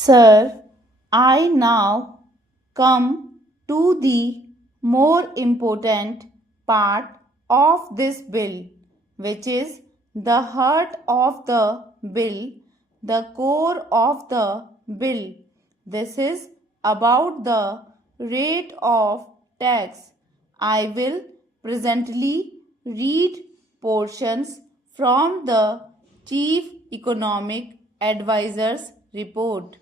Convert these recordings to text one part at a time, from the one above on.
Sir, I now come to the more important part of this bill, which is the heart of the bill, the core of the bill. This is about the rate of tax. I will presently read portions from the Chief Economic Advisor's report.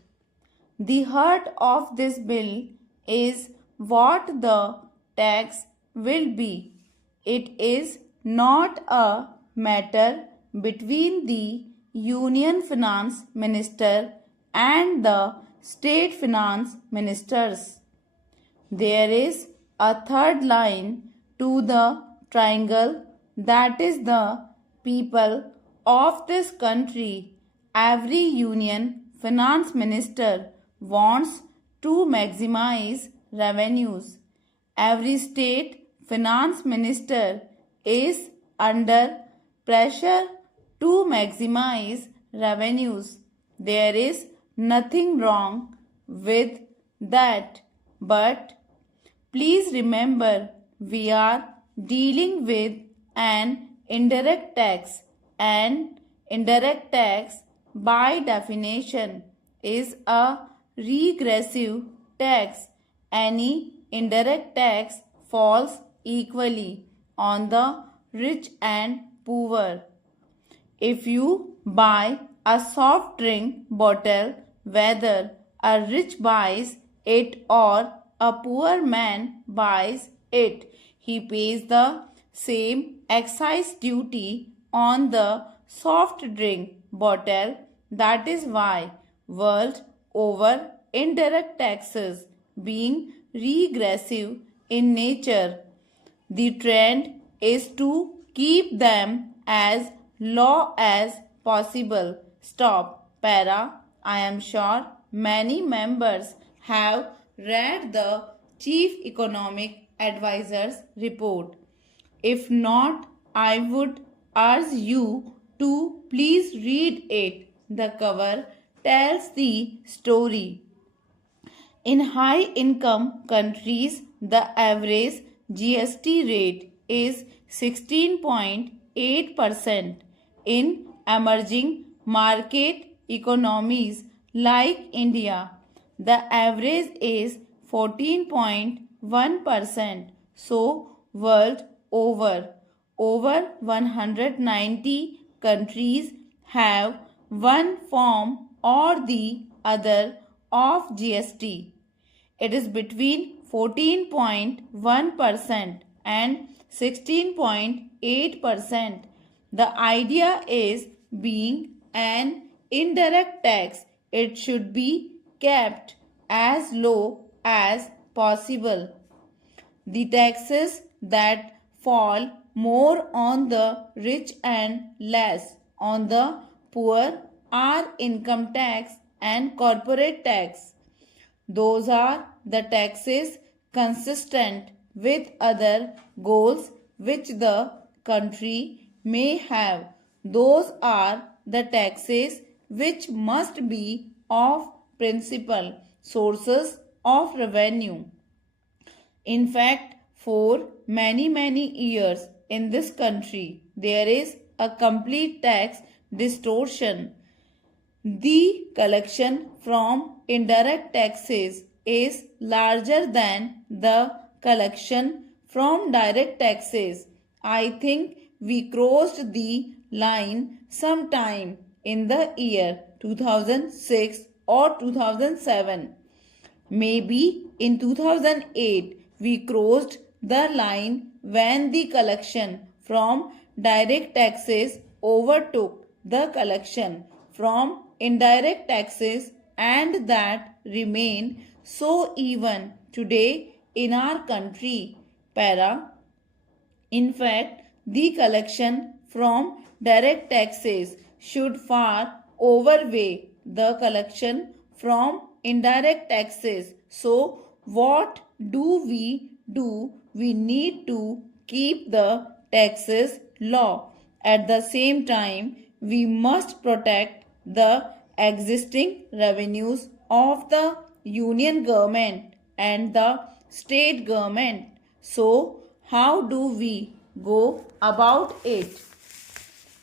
The heart of this bill is what the tax will be. It is not a matter between the Union Finance Minister and the State Finance Ministers. There is a third line to the triangle, that is the people of this country. Every union finance minister wants to maximize revenues. Every state finance minister is under pressure to maximize revenues. There is nothing wrong with that, but please remember, we are dealing with an indirect tax, and indirect tax by definition is a regressive tax. Any indirect tax falls equally on the rich and poor. If you buy a soft drink bottle, whether a rich buys it or a poor man buys it, he pays the same excise duty on the soft drink bottle. That is why world over indirect taxes being regressive in nature, the trend is to keep them as low as possible. Stop. Para. I am sure many members have read the Chief Economic Advisor's report. If not, I would urge you to please read it. The cover tells the story. In high income countries, the average GST rate is 16.8%. In emerging market economies like India, the average is 14.1%. So, world over 190 countries have one form or the other of GST. It is between 14.1% and 16.8%. The idea is, being an indirect tax, it should be kept as low as possible. The taxes that fall more on the rich and less on the poor are income tax and corporate tax. Those are the taxes consistent with other goals which the country may have. Those are the taxes which must be of principal sources of revenue. In fact, for many years in this country, there is a complete tax distortion. The collection from indirect taxes is larger than the collection from direct taxes. I think we crossed the line sometime in the year 2006 or 2007. Maybe in 2008 we crossed the line when the collection from direct taxes overtook the collection from indirect taxes, and that remain so even today in our country. Para. In fact, the collection from direct taxes should far outweigh the collection from indirect taxes. So, what do? We need to keep the taxes low. At the same time, we must protect the existing revenues of the union government and the state government. So, how do we go about it?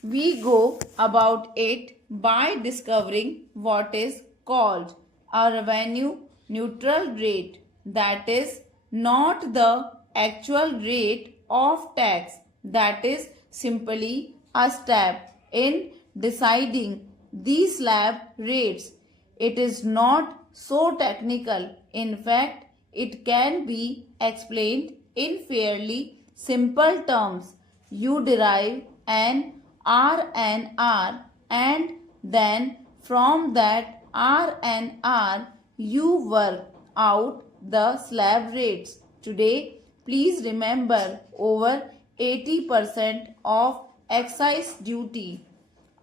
We go about it by discovering what is called a revenue neutral rate, that is not the actual rate of tax, that is simply a step in deciding the slab rates. It is not so technical. In fact, it can be explained in fairly simple terms. You derive an RNR and then from that RNR you work out the slab rates. Today, please remember over 80% of excise duty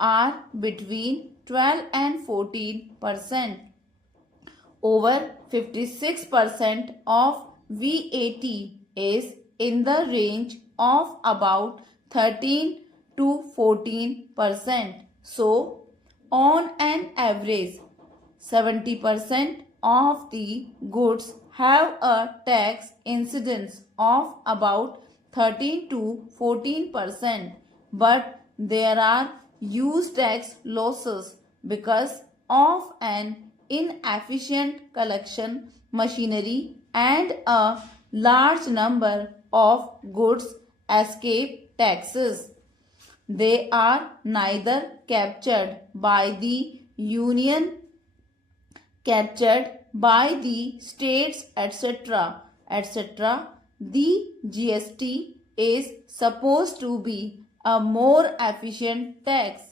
are between 12 and 14%. Over 56% of VAT is in the range of about 13 to 14%. So, on an average, 70% of the goods have a tax incidence of about 13 to 14%, but there are use tax losses because of an inefficient collection machinery and a large number of goods escape taxes. They are neither captured by the union, captured by the states, etc. etc. The GST is supposed to be a more efficient tax.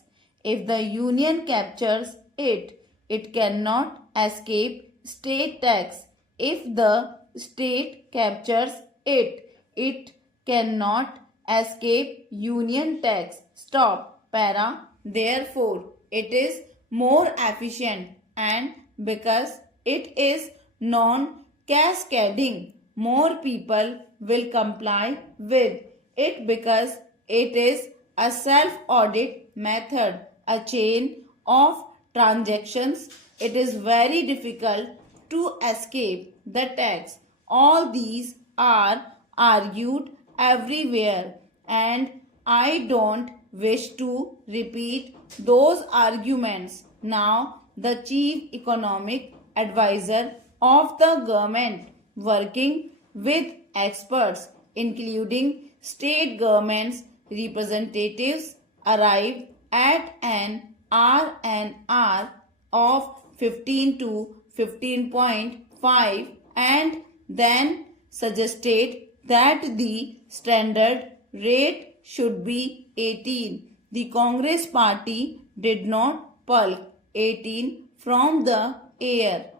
If the union captures it, it cannot escape state tax. If the state captures it, it cannot escape union tax. Stop. Para. Therefore, it is more efficient, and because it is non-cascading, more people will comply with it because it is a self-audit method, a chain of transactions. It is very difficult to escape the tax. All these are argued everywhere, and I don't wish to repeat those arguments. Now, the chief economic advisor of the government, working with experts, including state governments representatives, arrived at an RNR of 15 to 15.5 and then suggested that the standard rate should be 18. The Congress party did not pull 18 from the air.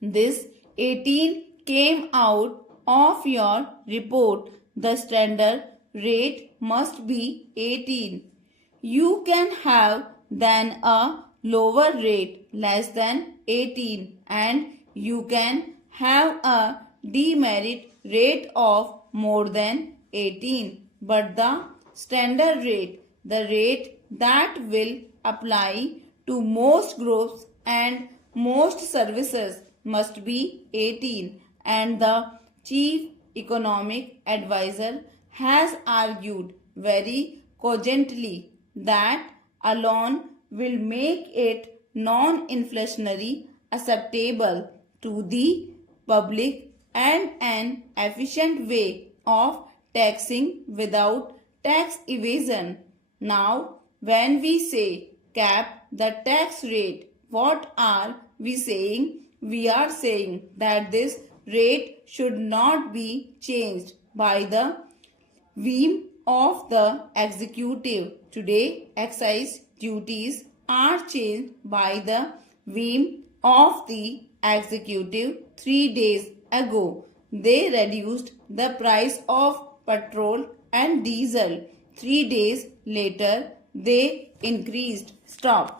This 18 came out of your report. The standard rate must be 18. You can have then a lower rate less than 18, and you can have a demerit rate of more than 18. But the standard rate, the rate that will apply to most groups and most services, must be 18. And the chief economic advisor has argued very cogently that alone will make it non-inflationary, acceptable to the public, and an efficient way of taxing without tax evasion. Now, when we say cap the tax rate, what are we saying? We are saying that this rate should not be changed by the whim of the executive. Today, excise duties are changed by the whim of the executive. 3 days ago, they reduced the price of petrol and diesel. 3 days later, they increased. Stop.